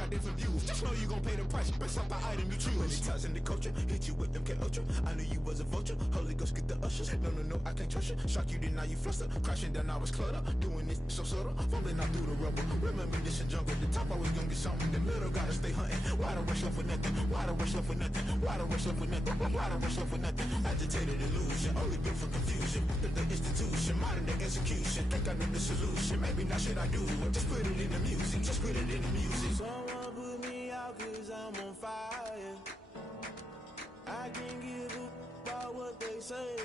got different views. Just know you gon' pay the price based off the item you choose. Many times in the culture, hit you with them K-Ultra. I knew you was a vulture. Holy Ghost get the ushers. No, I can't trust you. Shock you, then now you fluster. Crashing down, I was cluttered. Doing this so subtle. Fumbling out through the rubble. Remember this in jungle. The top always gonna get something. The middle gotta stay hunting. Why the rush left with nothing? Why the rush left with nothing? Why the rush left with nothing? Why the rush left with nothing? Agitated illusion. Only built for confusion. The institution. Modern day execution. Think I know the solution. Maybe not should I do it. Just put it in the music. Just put it in the music. Someone put me out cause I'm on fire. I can't give a about what they say.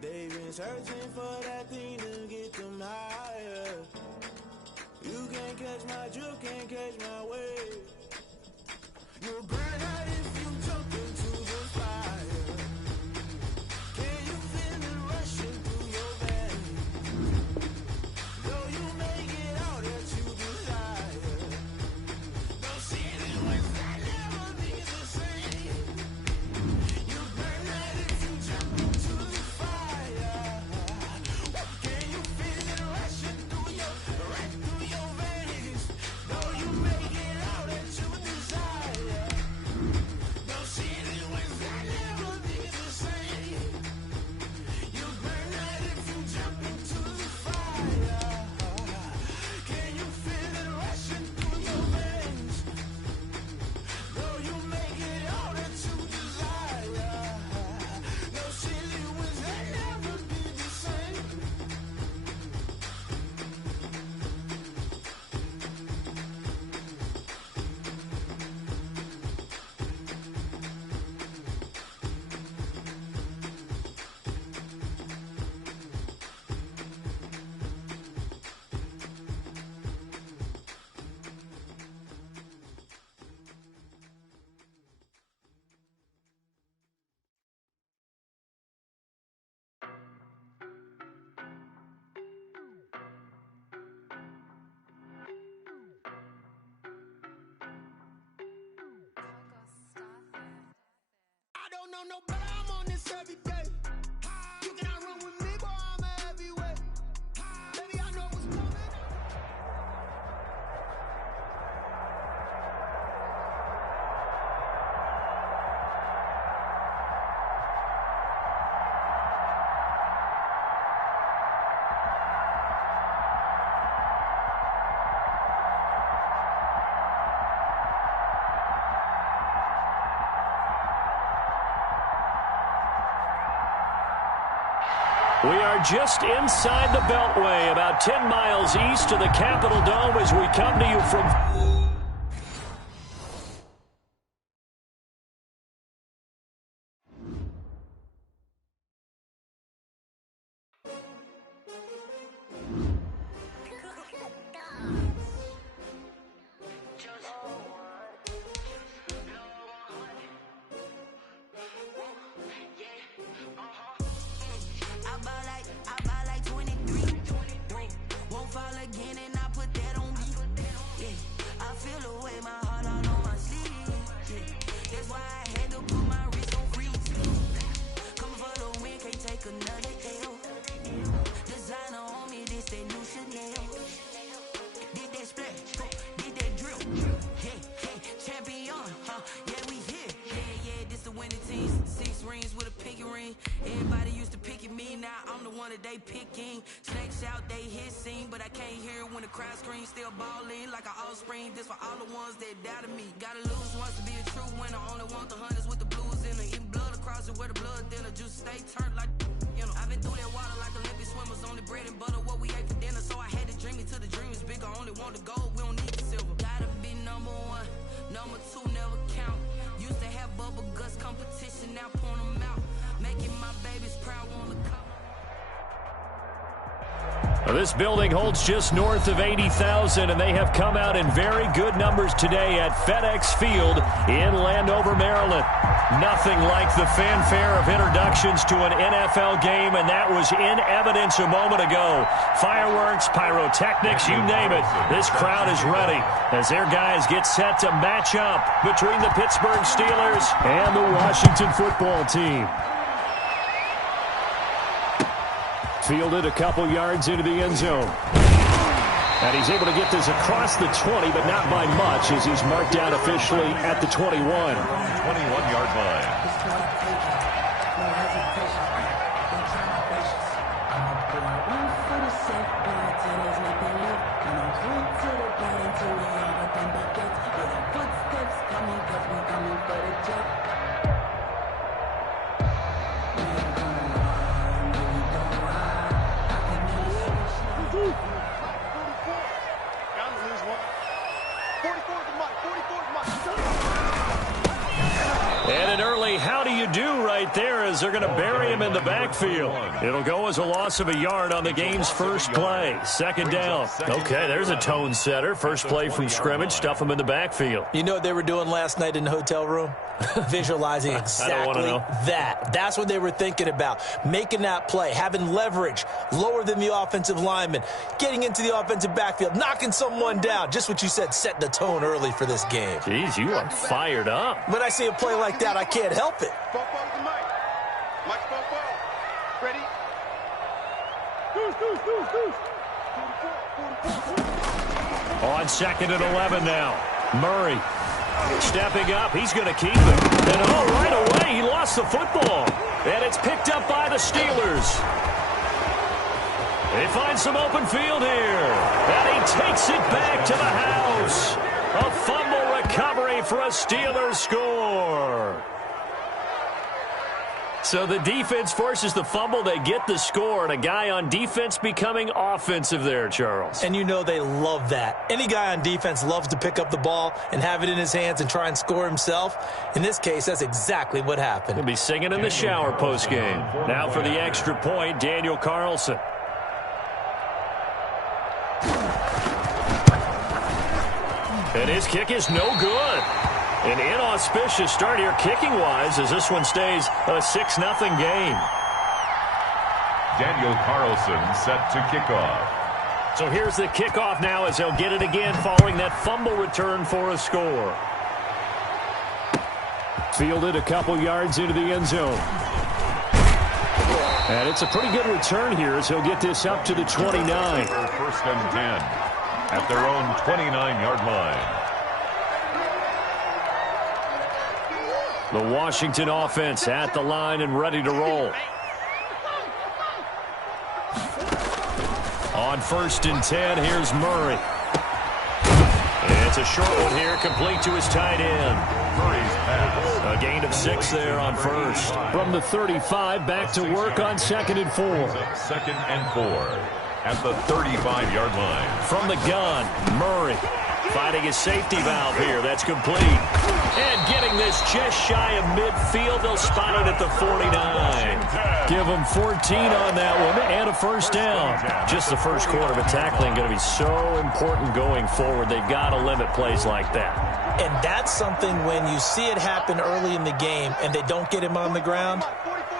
They've been searching for that thing to get them higher. You can't catch my drift, can't catch my wave. You'll burn out if you jump into the fire. Can you feel it rushing through your veins? Though you make it out that you desire. Don't see it was that never be the same. You burn out if you jump into the fire. Can you feel it rushing through your veins? Though you make it out that you desire. Don't see it was that never be the same. You burn out if you jump into the fire. Can you feel it rushing through your veins? Though you make it all that you desire. No silly was that never be the same. I don't know no better, I'm on this every day. You cannot run with me, boy, I'm a heavyweight. Baby, I know what's coming. We are just inside the Beltway, about 10 miles east of the Capitol Dome as we come to you from... I buy like 23. Won't fall again and I put that on me. Yeah, I feel the way my heart all on my sleeve. Yeah, that's why I had to put my wrist on freeze. Coming for the win, can't take another L. Designer on me, this that new Chanel. Did that splash, did that drill. Yeah, champion, huh? Yeah, we here. Yeah, this the winning team. 6 rings with a pinky ring. Everybody used to pick at me, now I'm the one that they picking. Snakes out, they hissing, but I can't hear it when the crowd screams. Still balling like an offspring. This for all the ones that doubted me. Gotta lose once to be a true winner. Only want the hunters with the blues in it. Eating blood across it where the blood thinner. Juice stay turned like, you know. I've been through that water like Olympic swimmers. Only bread and butter what we ate for dinner. So I had to dream it till the dream is big. I only want the gold, we don't need the silver. Gotta be number 1, number 2 never count. Used to have bubble guts competition, now point them out. Making my babies proud, wanna come. This building holds just north of 80,000, and they have come out in very good numbers today at FedEx Field in Landover, Maryland. Nothing like the fanfare of introductions to an NFL game, and that was in evidence a moment ago. Fireworks, pyrotechnics, you name it. This crowd is ready as their guys get set to match up between the Pittsburgh Steelers and the Washington football team. Fielded a couple yards into the end zone. And he's able to get this across the 20, but not by much, as he's marked down officially at the 21. 21-yard line. And an early how do you do right there as they're going to bury him in the backfield. It'll go as a loss of a yard on the game's first play. Second down. Okay, there's a tone setter. First play from scrimmage. Stuff him in the backfield. You know what they were doing last night in the hotel room? Visualizing exactly that. That's what they were thinking about. Making that play, having leverage, lower than the offensive lineman, getting into the offensive backfield, knocking someone down. Just what you said, setting the tone early for this game. Jeez, you are fired up. When I see a play like that, I can't help it. On second and 11 now. Murray stepping up. He's going to keep it. And right away, he lost the football. And it's picked up by the Steelers. They find some open field here. And he takes it back to the house. A fumble recovery for a Steelers score. So the defense forces the fumble. They get the score, and a guy on defense becoming offensive there, Charles. And you know they love that. Any guy on defense loves to pick up the ball and have it in his hands and try and score himself. In this case, that's exactly what happened. He'll be singing in the shower postgame. Now for the extra point, Daniel Carlson. And his kick is no good. An inauspicious start here kicking-wise as this one stays a 6-0 game. Daniel Carlson set to kick off. So here's the kickoff now as they'll get it again following that fumble return for a score. Fielded a couple yards into the end zone. And it's a pretty good return here as he'll get this up to the 29. First and 10 at their own 29-yard line. The Washington offense at the line and ready to roll. On first and 10, here's Murray. It's a short one here, complete to his tight end. Murray's pass. A gain of 6 there on first. From the 35, back to work on second and 4. Second and 4 at the 35-yard line. From the gun, Murray finding his safety valve here. That's complete. And getting this just shy of midfield. They'll spot it at the 49. Give them 14 on that one and a first down. Just the first quarter of a tackling going to be so important going forward. They've got to limit plays like that. And that's something when you see it happen early in the game and they don't get him on the ground,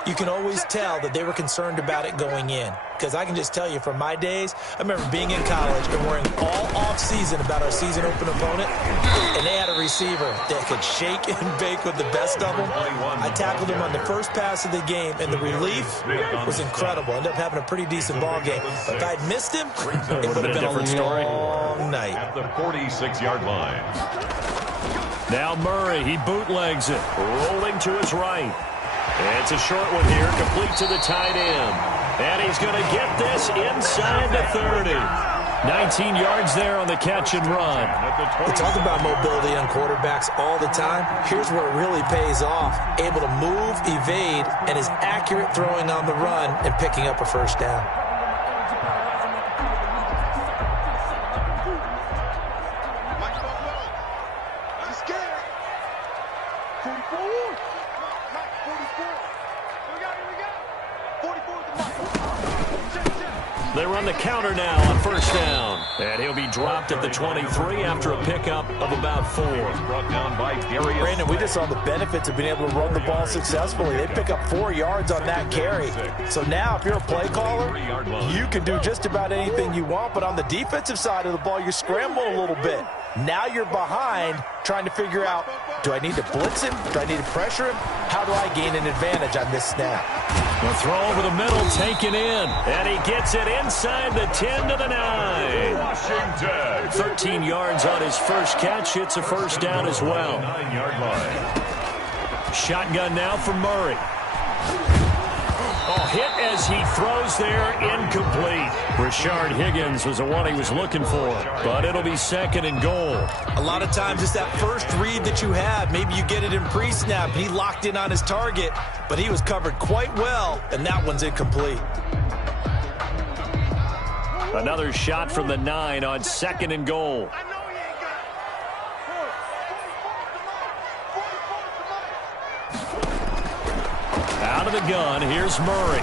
you can always tell that they were concerned about it going in. Because I can just tell you from my days, I remember being in college and worrying all off-season about our season open opponent, and they had a receiver that could shake and bake with the best of them. I tackled him on the first pass of the game, and the relief was incredible. Ended up having a pretty decent ball game. But if I'd missed him, it would have been a long night. At the 46-yard line. Now Murray, he bootlegs it, rolling to his right. It's a short one here, complete to the tight end. And he's going to get this inside the 30. 19 yards there on the catch and run. We talk about mobility on quarterbacks all the time. Here's where it really pays off. Able to move, evade, and is accurate throwing on the run and picking up a first down. They run the counter now on first down. And he'll be dropped at the 23 after a pickup of about 4. Brought down by Darius. Brandon, we just saw the benefits of being able to run the ball successfully. They pick up 4 yards on that carry. So now if you're a play caller, you can do just about anything you want. But on the defensive side of the ball, you're scrambling a little bit. Now you're behind trying to figure out, do I need to blitz him? Do I need to pressure him? How do I gain an advantage on this snap? The throw over the middle taken in, and he gets it inside the 10 to the 9. Washington. 13 yards on his first catch. It's a first down as well. 9-yard line. Shotgun now for Murray. Oh, hit as he throws there, incomplete. Rashard Higgins was the one he was looking for, but it'll be second and goal. A lot of times it's that first read that you have. Maybe you get it in pre-snap. He locked in on his target, but he was covered quite well, and that one's incomplete. Another shot from the 9 on second and goal. Out of the gun, here's Murray.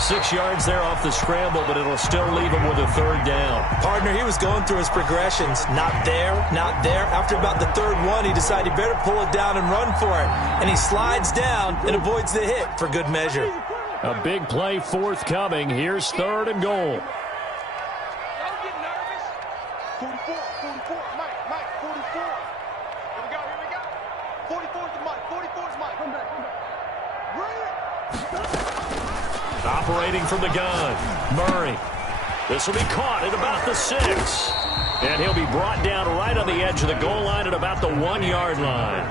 6 yards there off the scramble, but it'll still leave him with a third down. Partner, he was going through his progressions. Not there, not there. After about the third one, he decided he better pull it down and run for it. And he slides down and avoids the hit for good measure. A big play forthcoming. Here's third and goal. Don't get nervous. 44, Mike, 44. Here we go. 44 is the Mike, 44 is Mike. Come back. Operating from the gun, Murray. This will be caught at about the 6. And he'll be brought down right on the edge of the goal line at about the 1-yard line.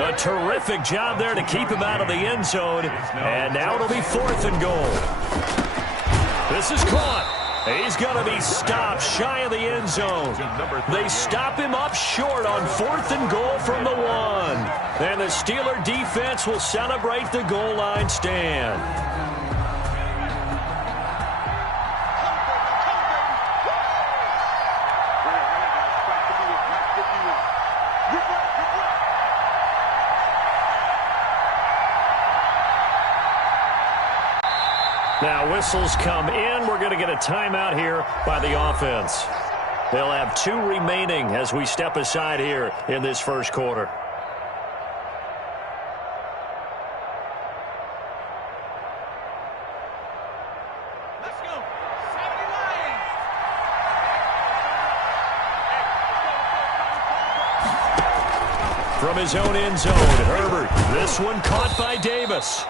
A terrific job there to keep him out of the end zone. And now it'll be fourth and goal. This is caught. He's going to be stopped shy of the end zone. They stop him up short on fourth and goal from the 1. And the Steeler defense will celebrate the goal line stand. Now whistles come in. We're going to get a timeout here by the offense. They'll have 2 remaining as we step aside here in this first quarter. Let's go. 79. From his own end zone, Herbert. This one caught by Davis.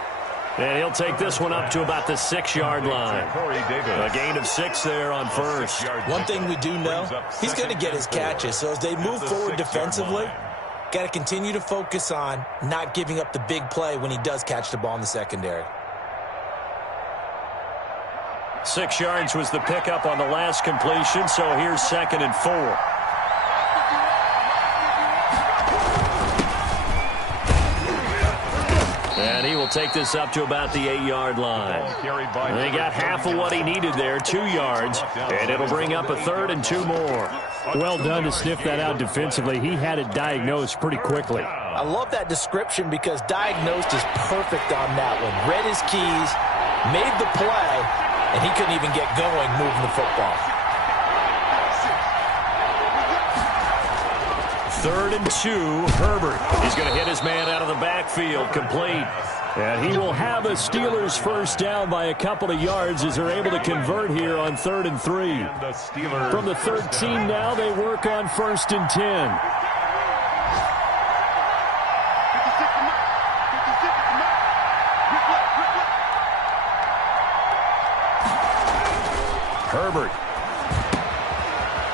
And he'll take this one up to about the 6-yard line. A gain of 6 there on first. One thing we do know, he's going to get his catches. So as they move forward defensively, got to continue to focus on not giving up the big play when he does catch the ball in the secondary. 6 yards was the pickup on the last completion, so here's second and 4. And he will take this up to about the 8-yard line. And he got half of what he needed there, 2 yards, and it'll bring up a third and 2 more. Well done to sniff that out defensively. He had it diagnosed pretty quickly. I love that description because diagnosed is perfect on that one. Read his keys, made the play, and he couldn't even get going moving the football. Third and 2, Herbert. He's going to hit his man out of the backfield, complete. And he will have a Steelers first down by a couple of yards as they're able to convert here on 3rd and 3. From the 13 now, they work on 1st and 10. Herbert.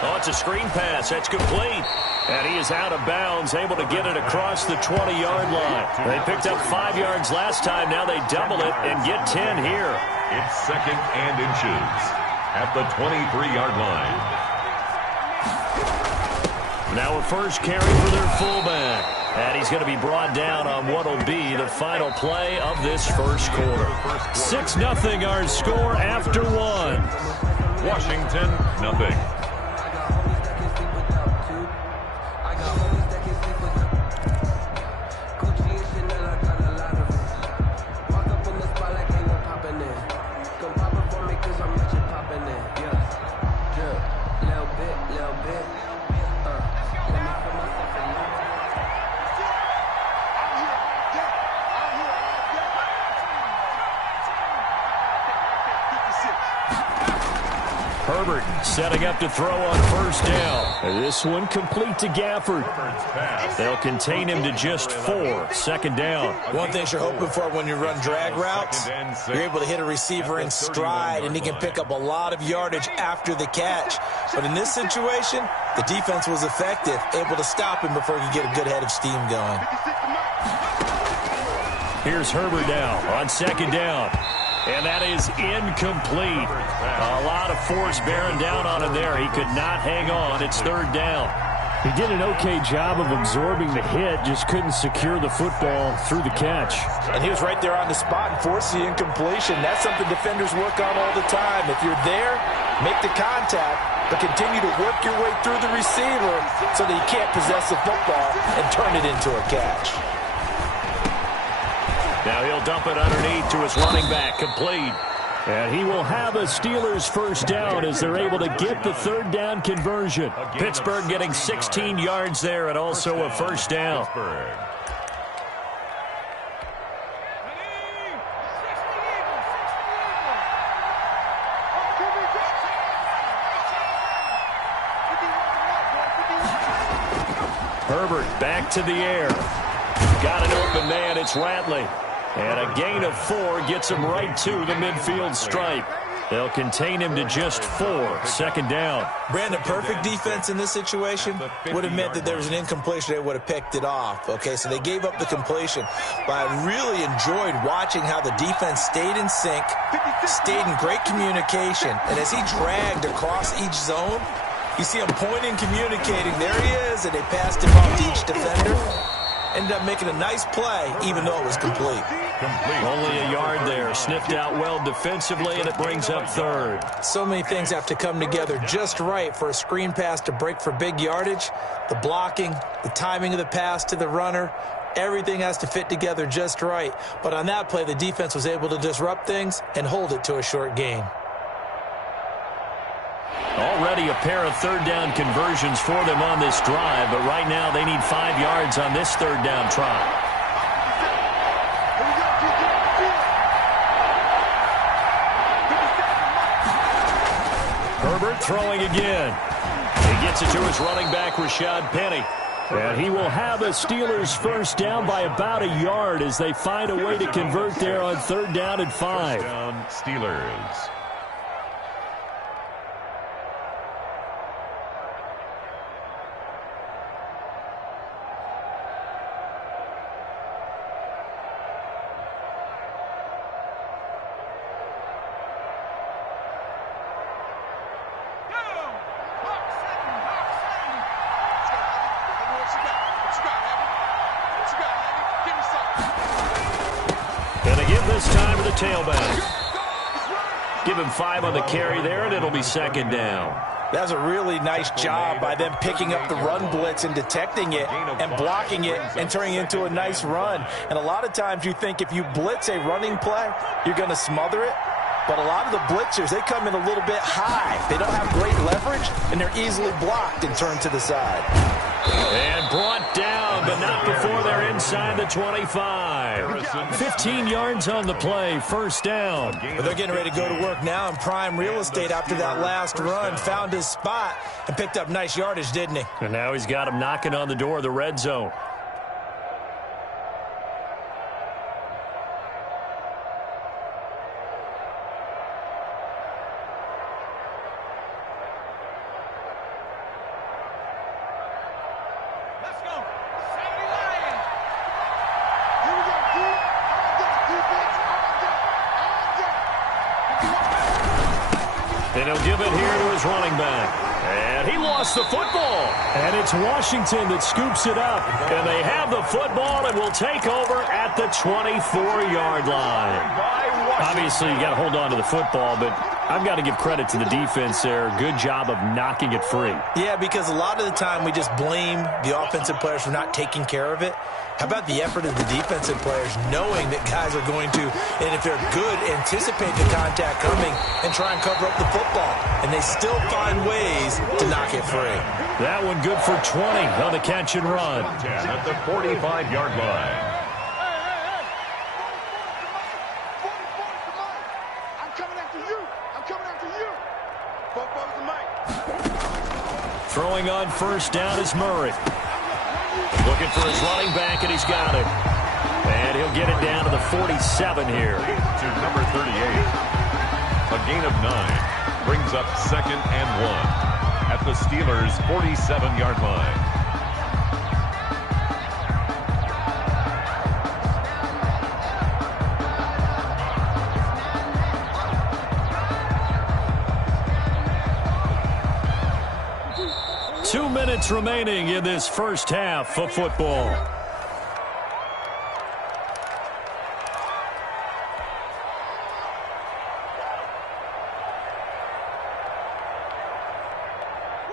Oh, it's a screen pass. That's complete. And he is out of bounds, able to get it across the 20-yard line. They picked up 5 yards last time. Now they double it and get 10 here. It's second and inches at the 23-yard line. Now a first carry for their fullback. And he's going to be brought down on what will be the final play of this first quarter. 6-0 our score after 1. Washington, nothing. Herbert setting up to throw on first down. This one complete to Gafford. They'll contain him to just 4. Second down. One thing you're hoping for when you run drag routes, you're able to hit a receiver in stride, and he can pick up a lot of yardage after the catch. But in this situation, the defense was effective, able to stop him before he could get a good head of steam going. Here's Herbert now on second down. And that is incomplete. A lot of force bearing down on him there. He could not hang on. It's third down. He did an okay job of absorbing the hit, just couldn't secure the football through the catch. And he was right there on the spot and forced the incompletion. That's something defenders work on all the time. If you're there, make the contact, but continue to work your way through the receiver so that he can't possess the football and turn it into a catch. Now he'll dump it underneath to his running back, complete. And he will have a Steelers first down as they're able to get the third down conversion. Pittsburgh getting 16 yards there and also a first down. Herbert back to the air. Got an open man. It's Ratley. And a gain of 4 gets him right to the midfield stripe. They'll contain him to just 4. Second down. Brandon, perfect defense in this situation would have meant that there was an incompletion. They would have picked it off. Okay, so they gave up the completion. But I really enjoyed watching how the defense stayed in sync, stayed in great communication. And as he dragged across each zone, you see him pointing, communicating. There he is, and they passed him off to each defender. Ended up making a nice play, even though it was complete. Only a yard there. Sniffed out well defensively, and it brings up third. So many things have to come together just right for a screen pass to break for big yardage. The blocking, the timing of the pass to the runner, everything has to fit together just right. But on that play, the defense was able to disrupt things and hold it to a short gain. Already a pair of third down conversions for them on this drive, but right now they need 5 yards on this third down try. Herbert throwing again. He gets it to his running back, Rashad Penny. And he will have a Steelers first down by about a yard as they find a way to convert there on third down and 5. First down, Steelers. This time to the tailback. Give him 5 on the carry there, and it'll be second down. That's a really nice job by them picking up the run blitz and detecting it and blocking it and turning it into a nice run. And a lot of times you think if you blitz a running play, you're going to smother it. But a lot of the blitzers, they come in a little bit high. They don't have great leverage, and they're easily blocked and turned to the side. And brought down, but not before they're inside the 25. 15 yards on the play, first down. But they're getting ready to go to work now in prime real estate after that last run. Found his spot and picked up nice yardage, didn't he? And now he's got him knocking on the door of the red zone. And he'll give it here to his running back. And he lost the football. And it's Washington that scoops it up. And they have the football and will take over at the 24-yard line. Obviously, you got to hold on to the football, but I've got to give credit to the defense there. Good job of knocking it free. Yeah, because a lot of the time we just blame the offensive players for not taking care of it. How about the effort of the defensive players knowing that guys are going to, and if they're good, anticipate the contact coming and try and cover up the football. And they still find ways to knock it free. That one good for 20 on the catch and run. At the 45-yard line. I'm coming after you. I'm coming after you. 4-4 is the going on first down is Murray. Looking for his running back, and he's got it. And he'll get it down to the 47 here. To number 38. A gain of 9 brings up 2nd and 1 at the Steelers' 47-yard line. Two minutes remaining in this first half of football.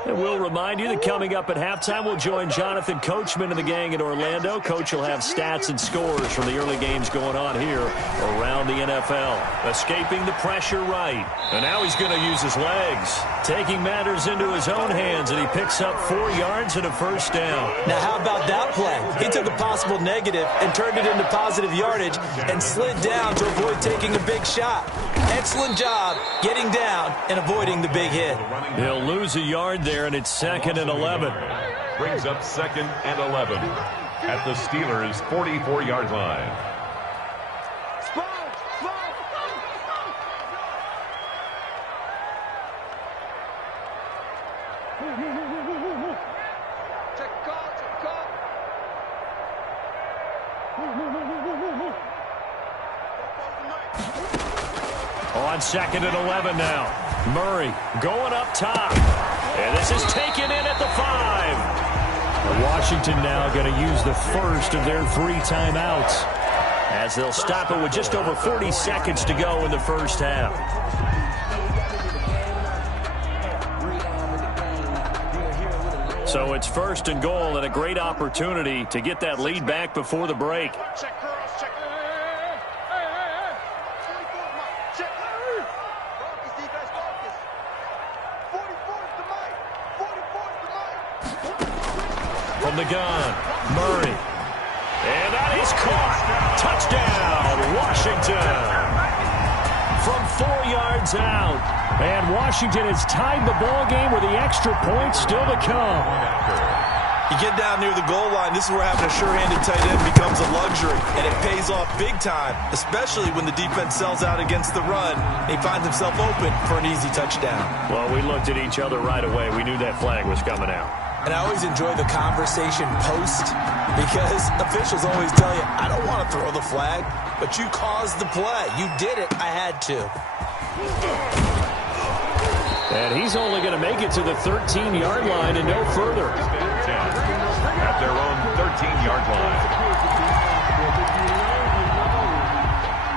And we'll remind you that coming up at halftime, we'll join Jonathan Coachman and the gang in Orlando. Coach will have stats and scores from the early games going on here around the NFL. Escaping the pressure right. And now he's going to use his legs. Taking matters into his own hands, and he picks up 4 yards and a first down. Now, how about that play? He took a possible negative and turned it into positive yardage and slid down to avoid taking a big shot. Excellent job getting down and avoiding the big hit. He'll lose a yard there, and it's 2nd and 11. Brings up 2nd and 11 at the Steelers' 44-yard line. On 2nd and 11 now. Murray going up top. And this is taken in at the 5. Washington now going to use the first of their 3 timeouts, as they'll stop it with just over 40 seconds to go in the first half. So it's 1st and goal, and a great opportunity to get that lead back before the break. From the gun, Murray. And that is caught. Touchdown, Washington. From 4 yards out. And Washington has tied the ball game with the extra point still to come. You get down near the goal line, this is where having a sure-handed tight end becomes a luxury, and it pays off big time, especially when the defense sells out against the run, and he finds himself open for an easy touchdown. Well, we looked at each other right away. We knew that flag was coming out. And I always enjoy the conversation post, because officials always tell you, I don't want to throw the flag, but you caused the play. You did it. I had to. And he's only going to make it to the 13-yard line and no further. At their own 13-yard line.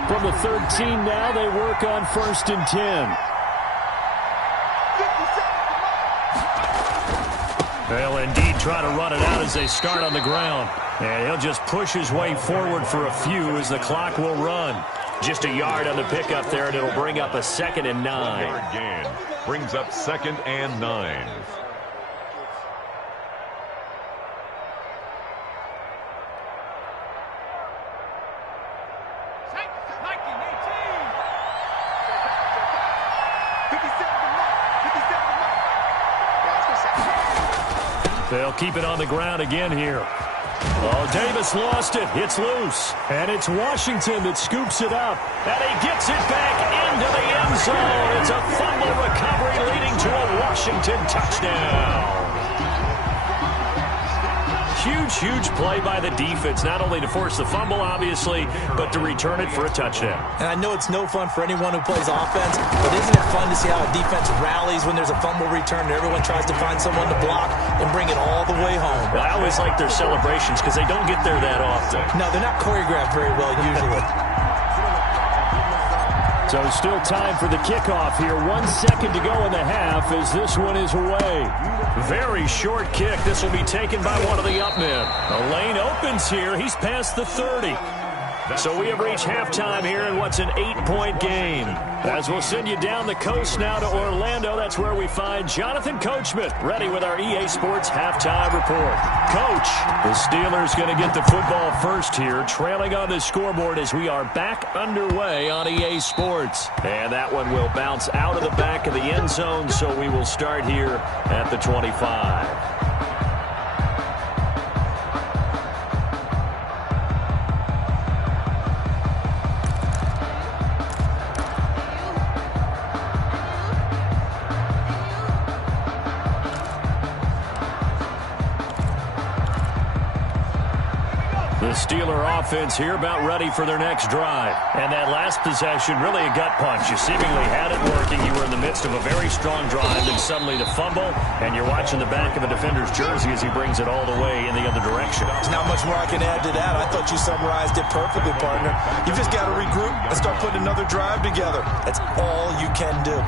From the 13 now, they work on 1st and 10. They'll indeed try to run it out as they start on the ground. And he'll just push his way forward for a few as the clock will run. Just a yard on the pickup there, and it'll bring up a 2nd and 9. Again, brings up 2nd and 9. They'll keep it on the ground again here. Oh, Davis lost it. It's loose. And it's Washington that scoops it up. And he gets it back into the end zone. It's a fumble recovery leading to a Washington touchdown. Huge play by the defense, not only to force the fumble, obviously, but to return it for a touchdown. And I know it's no fun for anyone who plays offense, but isn't it fun to see how a defense rallies when there's a fumble return and everyone tries to find someone to block and bring it all the way home? Well, I always like their celebrations because they don't get there that often. No, they're not choreographed very well usually. So still time for the kickoff here. 1 second to go in the half as this one is away. Very short kick. This will be taken by one of the up men. The lane opens here. He's past the 30. So we have reached halftime here in what's an 8-point game. As we'll send you down the coast now to Orlando, that's where we find Jonathan Coachman, ready with our EA Sports halftime report. Coach, the Steelers going to get the football first here, trailing on the scoreboard as we are back underway on EA Sports. And that one will bounce out of the back of the end zone, so we will start here at the 25. The Steeler offense here about ready for their next drive. And that last possession, really a gut punch. You seemingly had it working. You were in the midst of a very strong drive, and suddenly the fumble, and you're watching the back of a defender's jersey as he brings it all the way in the other direction. There's not much more I can add to that. I thought you summarized it perfectly, partner. You just got to regroup and start putting another drive together. That's all you can do.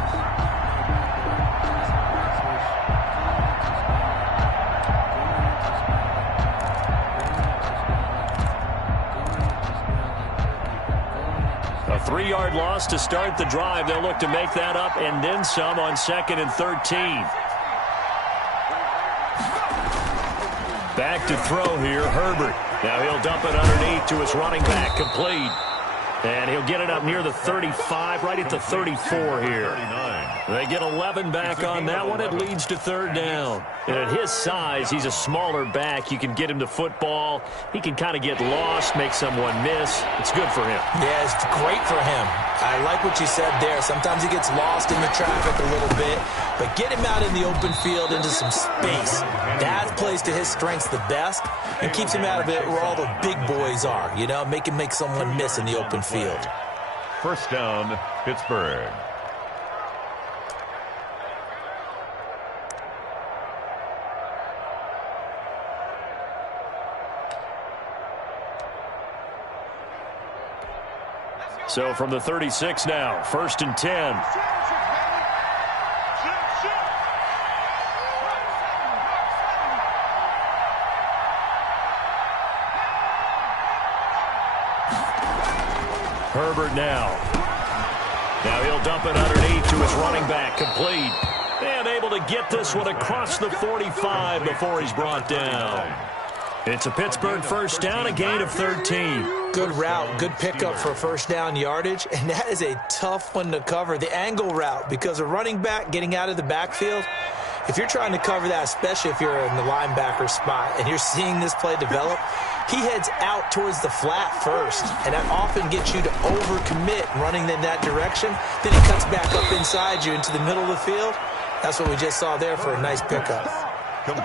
A 3-yard loss to start the drive. They'll look to make that up and then some on 2nd and 13. Back to throw here, Herbert. Now he'll dump it underneath to his running back, complete. And he'll get it up near the 35, right at the 34 here. They get 11 back on that one. It leads to 3rd down. And at his size, he's a smaller back. You can get him to football. He can kind of get lost, make someone miss. It's good for him. Yeah, it's great for him. I like what you said there. Sometimes he gets lost in the traffic a little bit, but get him out in the open field into some space. That plays to his strengths the best and keeps him out of it where all the big boys are. You know, make him make someone miss in the open field. 1st down, Pittsburgh. So from the 36 now, 1st and 10. Herbert now. Now he'll dump it underneath to his running back, complete. And able to get this one across the 45 before he's brought down. It's a Pittsburgh 1st down, a gain of 13. Good route, good pickup for 1st down yardage, and that is a tough one to cover, the angle route, because a running back getting out of the backfield, if you're trying to cover that, especially if you're in the linebacker spot and you're seeing this play develop, he heads out towards the flat first, and that often gets you to overcommit running in that direction. Then he cuts back up inside you into the middle of the field. That's what we just saw there for a nice pickup.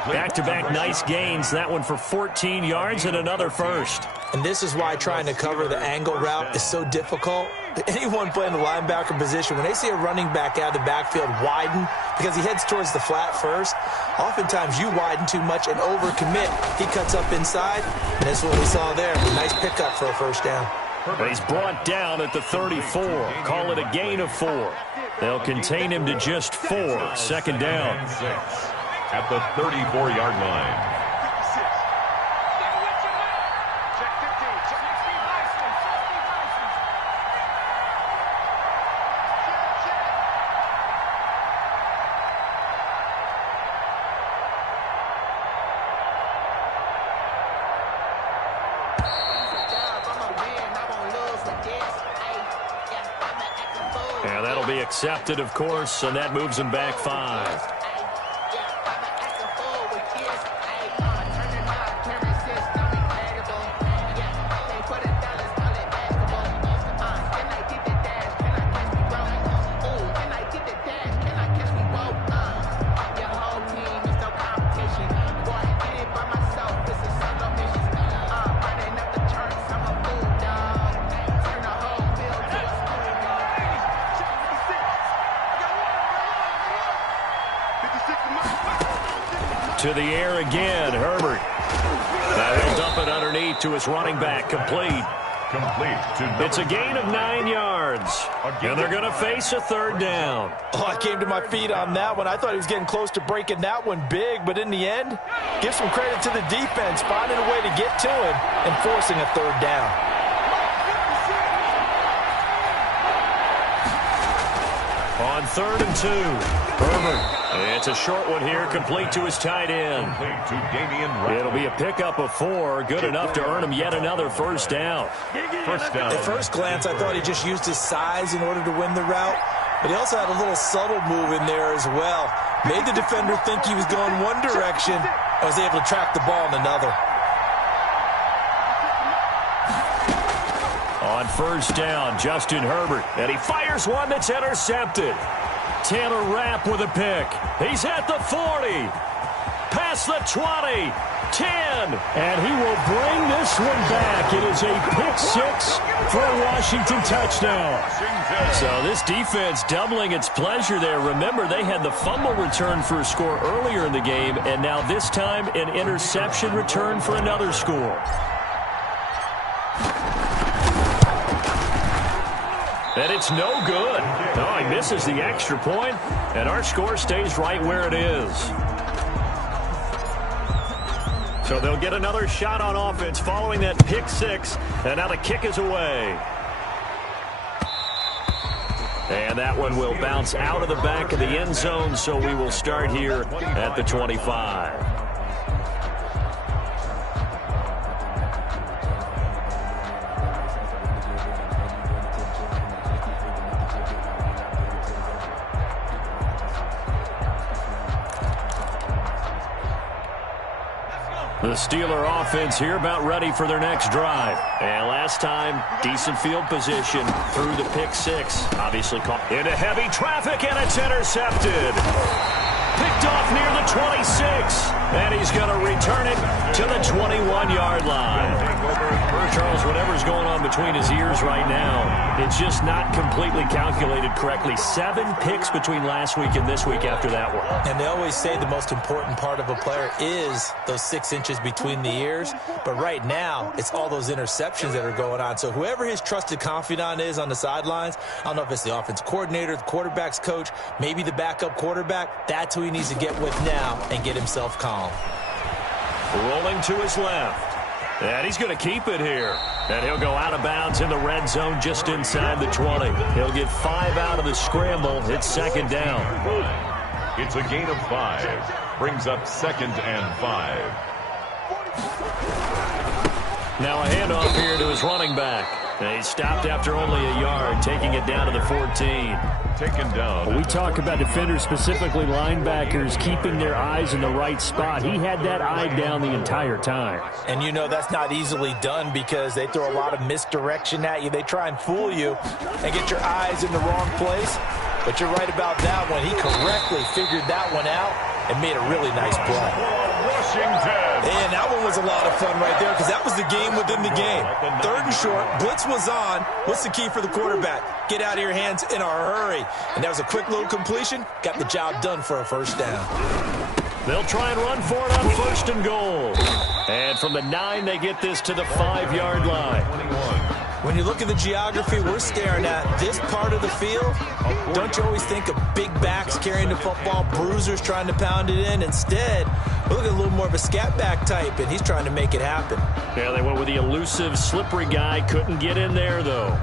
Back-to-back nice gains. That one for 14 yards and another 1st. And this is why trying to cover the angle route is so difficult. Anyone playing the linebacker position, when they see a running back out of the backfield widen because he heads towards the flat first, oftentimes you widen too much and overcommit. He cuts up inside, and that's what we saw there. Nice pickup for a 1st down. But he's brought down at the 34. Call it a gain of 4. They'll contain him to just 4. 2nd down. At the 34-yard line. And that'll be accepted, of course, and that moves him back 5. To the air again, Herbert. Now he'll dump it underneath to his running back, complete. It's a gain of 9 yards, and they're going to face a 3rd down. Oh, I came to my feet on that one. I thought he was getting close to breaking that one big, but in the end, give some credit to the defense, finding a way to get to him and forcing a 3rd down. on 3rd and 2. Herbert. It's a short one here, complete to his tight end. It'll be a pickup of 4, good enough to earn him yet another first down. At first glance, I thought he just used his size in order to win the route, but he also had a little subtle move in there as well. Made the defender think he was going one direction and was able to track the ball in another. On first down, Justin Herbert, and he fires one that's intercepted. Taylor Rapp with a pick. He's at the 40. Past the 20. 10. And he will bring this one back. It is a pick 6 for a Washington touchdown. So this defense doubling its pleasure there. Remember, they had the fumble return for a score earlier in the game, and now this time an interception return for another score. And it's no good. No, he misses the extra point, and our score stays right where it is. So they'll get another shot on offense following that pick 6, and now the kick is away. And that one will bounce out of the back of the end zone, so we will start here at the 25. The Steeler offense here about ready for their next drive. And last time, decent field position through the pick 6. Obviously caught into heavy traffic, and it's intercepted. Picked off near the 26. And he's going to return it to the 21-yard line. Charles, whatever's going on between his ears right now, it's just not completely calculated correctly. 7 picks between last week and this week after that one. And they always say the most important part of a player is those 6 inches between the ears. But right now, it's all those interceptions that are going on. So whoever his trusted confidant is on the sidelines, I don't know if it's the offense coordinator, the quarterback's coach, maybe the backup quarterback, that's who he needs to get with now and get himself calm. Rolling to his left. And he's going to keep it here. And he'll go out of bounds in the red zone just inside the 20. He'll get 5 out of the scramble. It's 2nd down. It's a gain of 5. Brings up 2nd and 5. Now a handoff here to his running back. And he stopped after only a yard, taking it down to the 14. Taken down. Well, we talk about defenders, specifically linebackers, keeping their eyes in the right spot. He had that eye down the entire time. And you know that's not easily done because they throw a lot of misdirection at you. They try and fool you and get your eyes in the wrong place. But you're right about that one. He correctly figured that one out and made a really nice play. And that one was a lot of fun right there because that was the game within the game. 3rd and short, blitz was on. What's the key for the quarterback? Get out of your hands in a hurry. And that was a quick little completion. Got the job done for a first down. They'll try and run for it on 1st and goal. And from the 9, they get this to the 5-yard line. When you look at the geography we're staring at, this part of the field, don't you always think of big backs carrying the football, bruisers trying to pound it in? Instead, look at a little more of a scat back type, and he's trying to make it happen. Yeah, they went with the elusive, slippery guy. Couldn't get in there, though.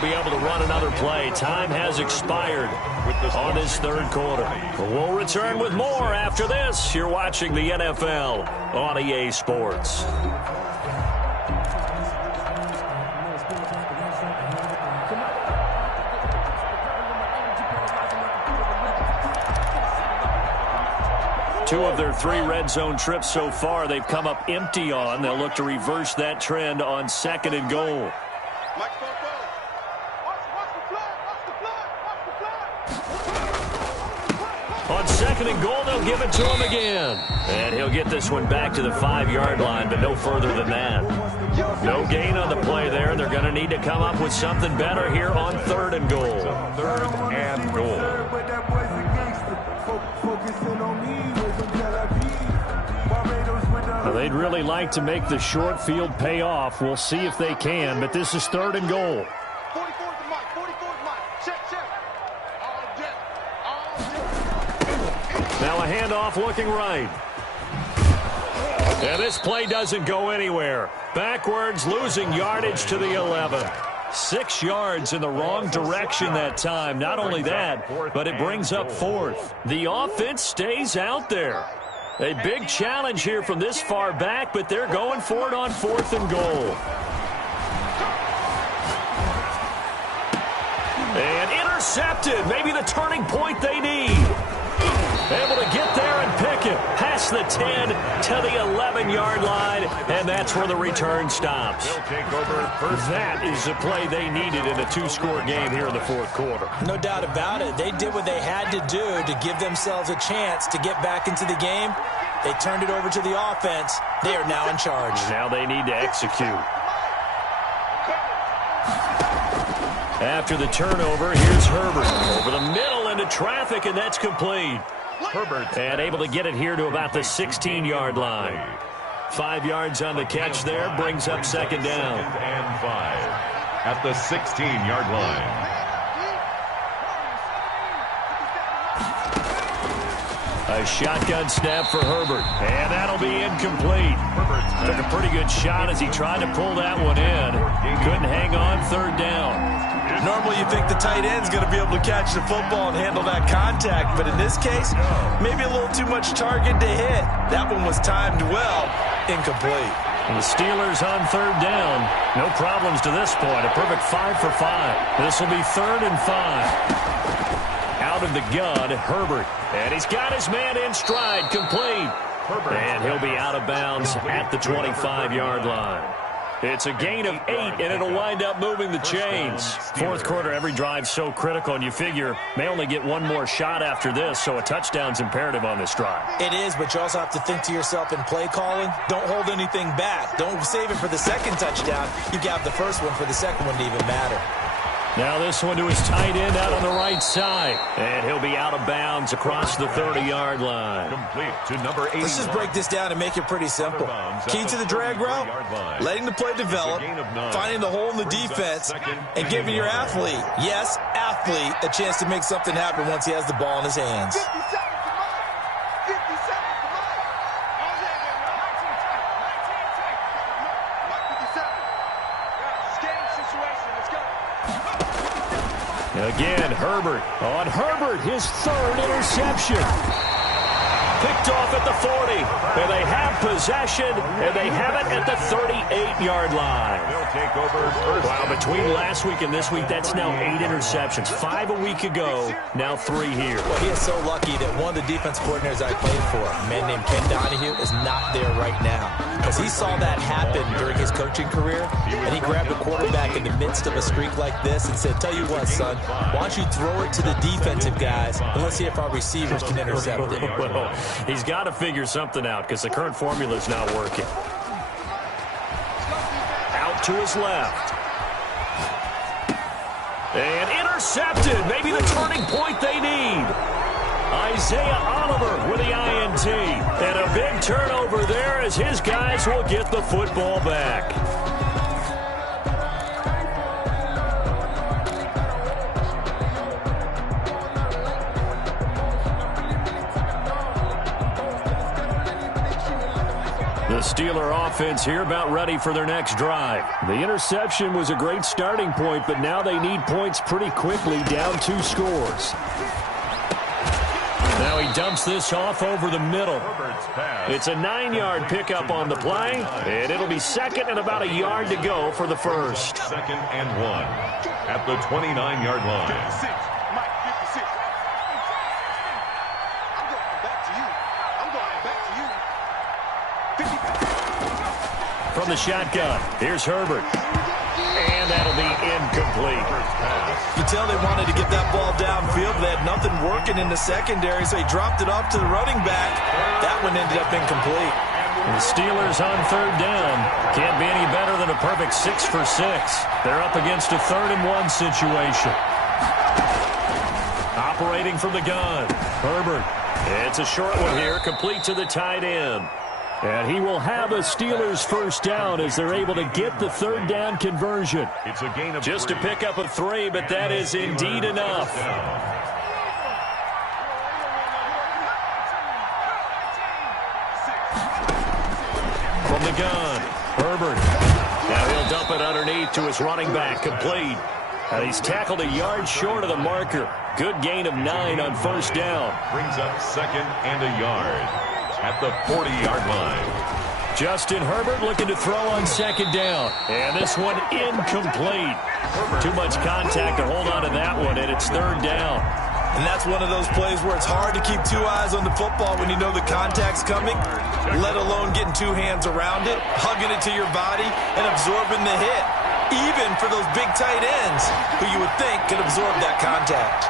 Be able to run another play. Time has expired on this 3rd quarter. We'll return with more after this. You're watching the NFL on EA Sports. Two of their 3 red zone trips so far, they've come up empty on. They'll look to reverse that trend on 2nd and goal. On 2nd and goal, they'll give it to him again. And he'll get this one back to the 5-yard line, but no further than that. No gain on the play there. They're going to need to come up with something better here on 3rd and goal. 3rd and goal. they'd really like to make the short field pay off. We'll see if they can, but this is 3rd and goal. 44 is the mic. 44 is the mic. Check. Now a handoff looking right. And this play doesn't go anywhere. Backwards, losing yardage to the 11. 6 yards in the wrong direction that time. Not only that, but it brings up 4th. The offense stays out there. A big challenge here from this far back, but they're going for it on 4th and goal. And intercepted. Maybe the turning point they need. Able to get there and pick it. Past the 10 to the 11-yard line, and that's where the return stops. That is the play they needed in a 2-score game here in the 4th quarter. No doubt about it. They did what they had to do to give themselves a chance to get back into the game. They turned it over to the offense. They are now in charge. Now they need to execute. After the turnover, here's Herbert. Over the middle into traffic, and that's complete. Herbert and able to get it here to about the 16-yard line. 5 yards on the catch there, brings up 2nd down. 2nd and 5 at the 16-yard line. A shotgun snap for Herbert, and that'll be incomplete. Took a pretty good shot as he tried to pull that one in. Couldn't hang on 3rd down. Normally you think the tight end's going to be able to catch the football and handle that contact, but in this case, maybe a little too much target to hit. That one was timed well, incomplete. And the Steelers on 3rd down. No problems to this point. A perfect 5 for 5. This will be 3rd and 5. Out of the gun, Herbert. And he's got his man in stride, complete. And he'll be out of bounds at the 25-yard line. It's a gain of 8, and it'll wind up moving the chains. 4th quarter, every drive so critical, and you figure may only get one more shot after this, so a touchdown's imperative on this drive. It is, but you also have to think to yourself in play calling, don't hold anything back. Don't save it for the 2nd touchdown. You got the 1st one for the 2nd one to even matter. Now this one to his tight end out on the right side. And he'll be out of bounds across the 30-yard line. Complete to number 8. Let's just break this down and make it pretty simple. Key to the drag route, letting the play develop, finding the hole in the defense, and giving your athlete, yes, athlete, a chance to make something happen once he has the ball in his hands. 50 seconds to Mike. 50 seconds to Mike. Mike, 50 seconds. It's game situation. Let's go. Again, Herbert. On Herbert, his 3rd interception. Picked off at the 40. And they have possession, and they have it at the 38-yard line. They'll take over first. Wow, between last week and this week, that's now 8 interceptions. 5 a week ago, now 3 here. Well, he is so lucky that one of the defense coordinators I played for, a man named Ken Donahue, is not there right now. Because he saw that happen during his coaching career, and he grabbed a quarterback in the midst of a streak like this and said, tell you what, son, why don't you throw it to the defensive guys, and let's see if our receivers can intercept it. Well, he's got to figure something out because the current formula is not working. Out to his left. And intercepted. Maybe the turning point they need. Isaiah Oliver with the INT. And a big turnover there as his guys will get the football back. The Steeler offense here about ready for their next drive. The interception was a great starting point, but now they need points pretty quickly, down 2 scores. Now he dumps this off over the middle. It's a 9-yard pickup on the play, and it'll be 2nd and about a yard to go for the 1st. 2nd and 1 at the 29-yard line. 56. Mike, 56. I'm going back to you. I'm going back to you. 50. From the shotgun, here's Herbert. And that'll be incomplete. You tell they wanted to get that ball downfield. They had nothing working in the secondary, so he dropped it off to the running back. That one ended up incomplete. The Steelers on 3rd down. Can't be any better than a perfect 6 for 6. They're up against a 3rd and 1 situation. Operating from the gun, Herbert. It's a short one here, complete to the tight end. And he will have a Steelers first down as they're able to get the third down conversion. It's a gain of just a pickup of 3, but that is indeed enough. From the gun, Herbert. Now he'll dump it underneath to his running back, complete. And he's tackled a yard short of the marker. Good gain of 9 on first down. Brings up second and a yard at the 40-yard line. Justin Herbert looking to throw on second down. And this one incomplete. Too much contact to hold on to that one, and it's third down. And that's one of those plays where it's hard to keep 2 eyes on the football when you know the contact's coming, let alone getting 2 hands around it, hugging it to your body, and absorbing the hit. Even for those big tight ends who you would think could absorb that contact.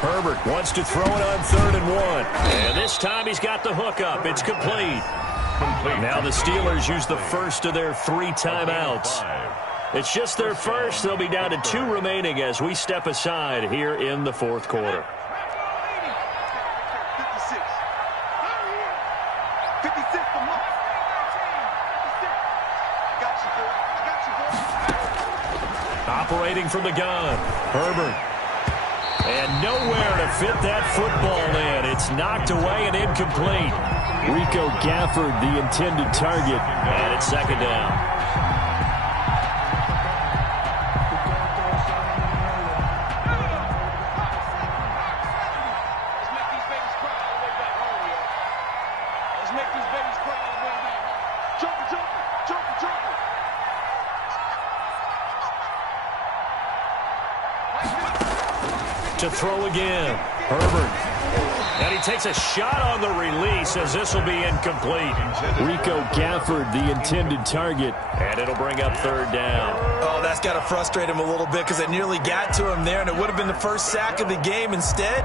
Herbert wants to throw it on 3rd and 1. And this time he's got the hook up. It's complete. Now the Steelers use the first of their 3 timeouts. It's just their first. They'll be down to 2 remaining as we step aside here in the 4th quarter. 56 for Mike. Operating from the gun, Herbert. And nowhere to fit that football in. It's knocked away and incomplete. Rico Gafford, the intended target, and it's second down. To throw again, Herbert. And he takes a shot on the release as this will be incomplete. Rico Gafford, the intended target, and it'll bring up third down. Oh, that's got to frustrate him a little bit because they nearly got to him there, and it would have been the first sack of the game. Instead,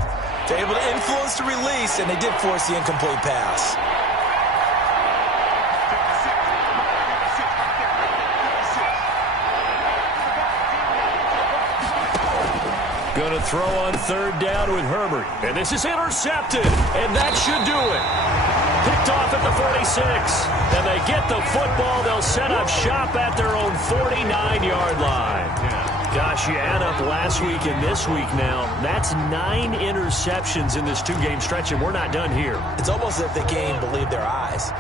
they're able to influence the release, and they did force the incomplete pass. Going to throw on third down with Herbert. And this is intercepted. And that should do it. Picked off at the 46. And they get the football. They'll set up shop at their own 49-yard line. Gosh, you add up last week and this week now. That's 9 interceptions in this 2-game stretch, and we're not done here. It's almost as if they can't even believe their eyes.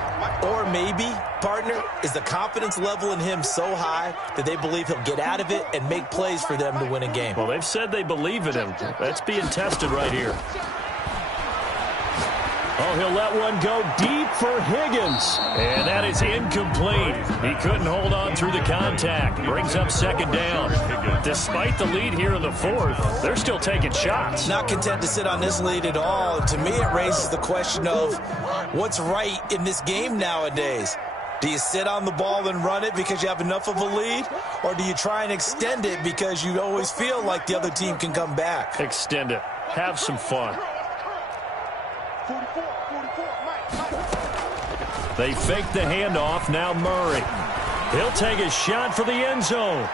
Or maybe, partner, is the confidence level in him so high that they believe he'll get out of it and make plays for them to win a game. Well, they've said they believe in him. That's being tested right here. Oh, he'll let one go deep for Higgins. And that is incomplete. He couldn't hold on through the contact. Brings up second down. Despite the lead here in the 4th, they're still taking shots. Not content to sit on this lead at all. And to me, it raises the question of what's right in this game nowadays. Do you sit on the ball and run it because you have enough of a lead? Or do you try and extend it because you always feel like the other team can come back? Extend it. Have some fun. 44, Mike. They fake the handoff. Now Murray. He'll take a shot for the end zone.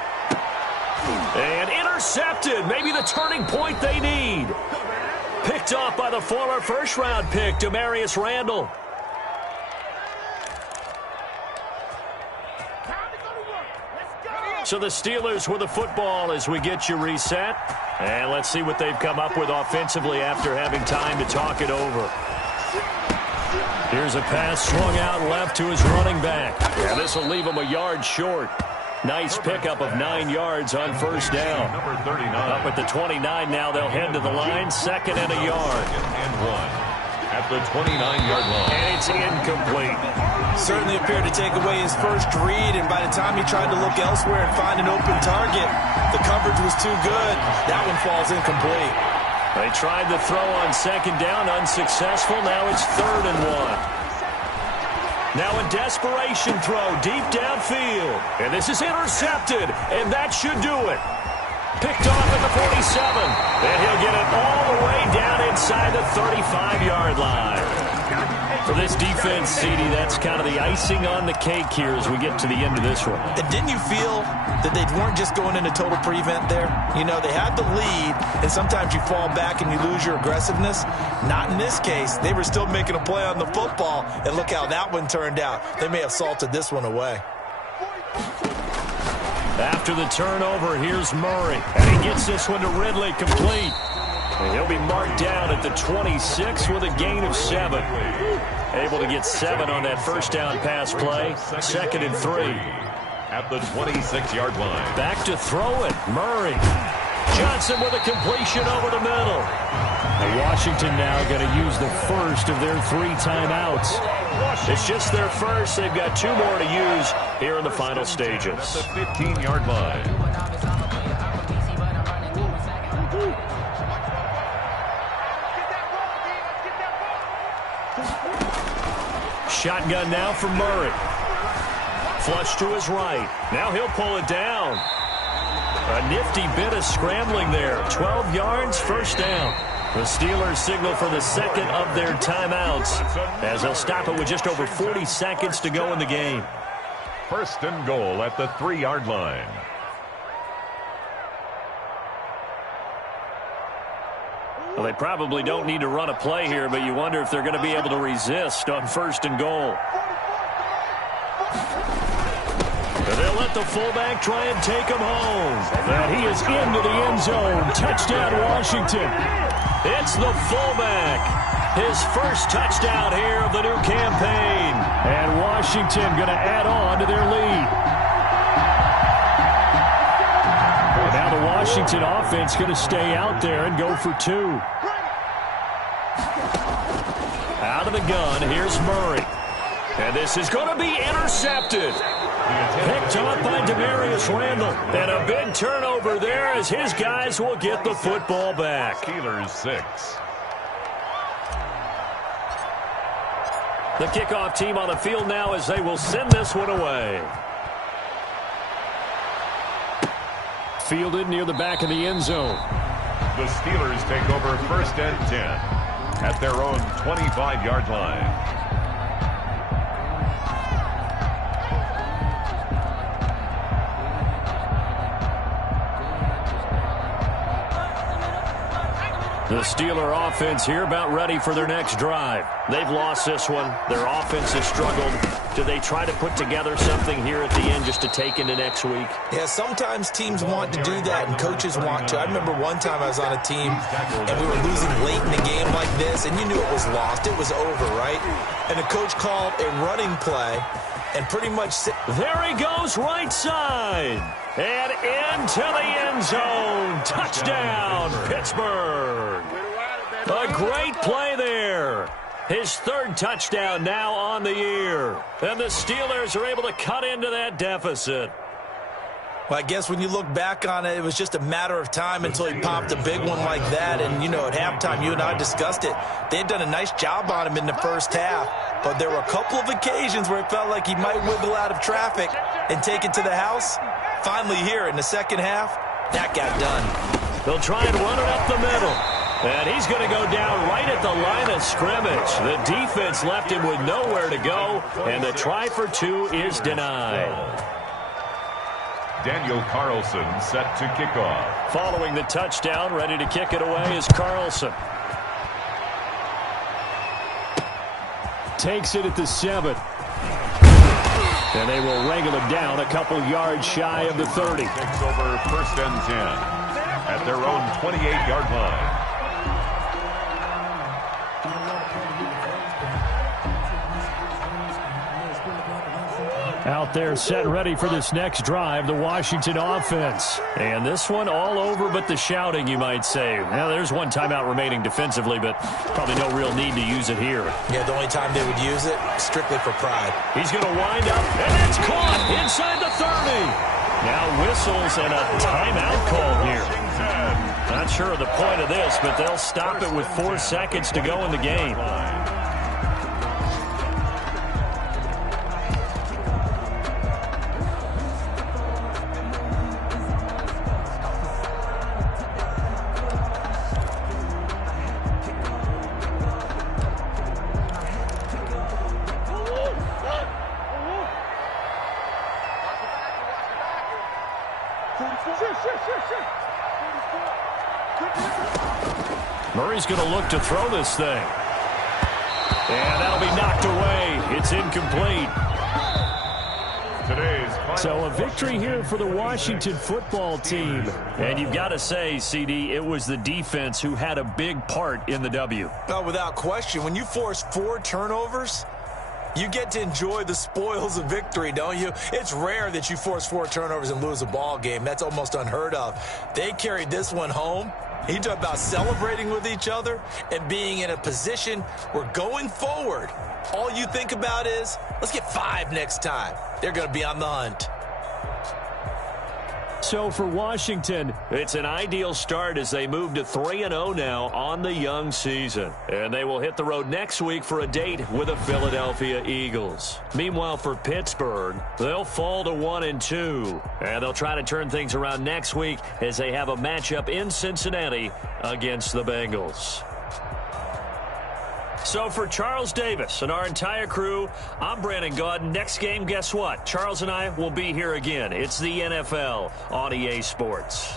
And intercepted. Maybe the turning point they need. Picked off by the former first-round pick, Demarius Randall. So the Steelers with the football as we get you reset. And let's see what they've come up with offensively after having time to talk it over. Here's a pass swung out left to his running back. And this will leave him a yard short. Nice pickup of 9 yards on first down. Number 39. Up at the 29 now. They'll head to the line. Second and a yard. And 1 at the 29-yard line. And it's incomplete. Certainly appeared to take away his first read, and by the time he tried to look elsewhere and find an open target, the coverage was too good. That one falls incomplete. They tried the throw on second down, unsuccessful. Now it's 3rd and 1. Now a desperation throw deep downfield. And this is intercepted, and that should do it. Picked off at the 47. And he'll get it all the way down inside the 35-yard line. For this defense, CD, that's kind of the icing on the cake here as we get to the end of this one. And didn't you feel that they weren't just going into total prevent there? You know, they had the lead, and sometimes you fall back and you lose your aggressiveness. Not in this case. They were still making a play on the football, and look how that one turned out. They may have salted this one away. After the turnover, here's Murray. And he gets this one to Ridley complete. And he'll be marked down at the 26 with a gain of 7. Able to get 7 on that first down pass play. 2nd and 3. At the 26-yard line. Back to throw it. Murray. Johnson with a completion over the middle. And Washington now going to use the first of their 3 timeouts. It's just their first. They've got 2 more to use here in the final stages. At the 15-yard line. Shotgun now from Murray. Flush to his right. Now he'll pull it down. A nifty bit of scrambling there. 12 yards, first down. The Steelers signal for the second of their timeouts as they'll stop it with just over 40 seconds to go in the game. First and goal at the 3-yard line. Well, they probably don't need to run a play here, but you wonder if they're going to be able to resist on first and goal. And they'll let the fullback try and take him home. And he is into the end zone. Touchdown, Washington. It's the fullback. His first touchdown here of the new campaign. And Washington going to add on to their lead. Now the Washington offense going to stay out there and go for 2. Out of the gun, here's Murray. And this is going to be intercepted. Picked up by Demarius Randall. And a big turnover there as his guys will get the football back. Steelers 6. The kickoff team on the field now as they will send this one away. Fielded near the back of the end zone. The Steelers take over first and 10 at their own 25-yard line. The Steeler offense here about ready for their next drive. They've lost this one. Their offense has struggled. Do they try to put together something here at the end just to take into next week? Yeah, sometimes teams want to do that and coaches want to. I remember one time I was on a team and we were losing late in the game like this and you knew it was lost. It was over, right? And the coach called a running play and pretty much said, there he goes right side. And into the end zone. Touchdown, Pittsburgh. A great play there. His 3rd touchdown now on the year. And the Steelers are able to cut into that deficit. Well, I guess when you look back on it, it was just a matter of time until he popped a big one like that. And, you know, at halftime, you and I discussed it. They had done a nice job on him in the first half. But there were a couple of occasions where it felt like he might wiggle out of traffic and take it to the house. Finally here in the second half, that got done. They'll try and run it up the middle. And he's going to go down right at the line of scrimmage. The defense left him with nowhere to go. And the try for 2 is denied. Daniel Carlson set to kick off. Following the touchdown, ready to kick it away is Carlson. Takes it at the 7. And they will wrangle him down a couple yards shy of the 30. Takes over first and 10 at their own 28-yard line. Out there set ready for this next drive, the Washington offense. And this one all over but the shouting, you might say. Now, there's one timeout remaining defensively, but probably no real need to use it here. Yeah, the only time they would use it, strictly for pride. He's going to wind up, and it's caught inside the 30. Now whistles and a timeout call here. Not sure of the point of this, but they'll stop it with 4 seconds to go in the game. Murray's going to look to throw this thing. And that'll be knocked away. It's incomplete. So a victory here for the Washington football team. And you've got to say, CD, it was the defense who had a big part in the W. Oh, without question. When you force 4 turnovers, you get to enjoy the spoils of victory, don't you? It's rare that you force 4 turnovers and lose a ball game. That's almost unheard of. They carried this one home. You talk about celebrating with each other and being in a position where going forward, all you think about is, let's get 5 next time. They're going to be on the hunt. So for Washington, it's an ideal start as they move to 3-0 now on the young season. And they will hit the road next week for a date with the Philadelphia Eagles. Meanwhile, for Pittsburgh, they'll fall to 1-2. And they'll try to turn things around next week as they have a matchup in Cincinnati against the Bengals. So for Charles Davis and our entire crew, I'm Brandon Gaudin. Next game, guess what? Charles and I will be here again. It's the NFL on EA Sports.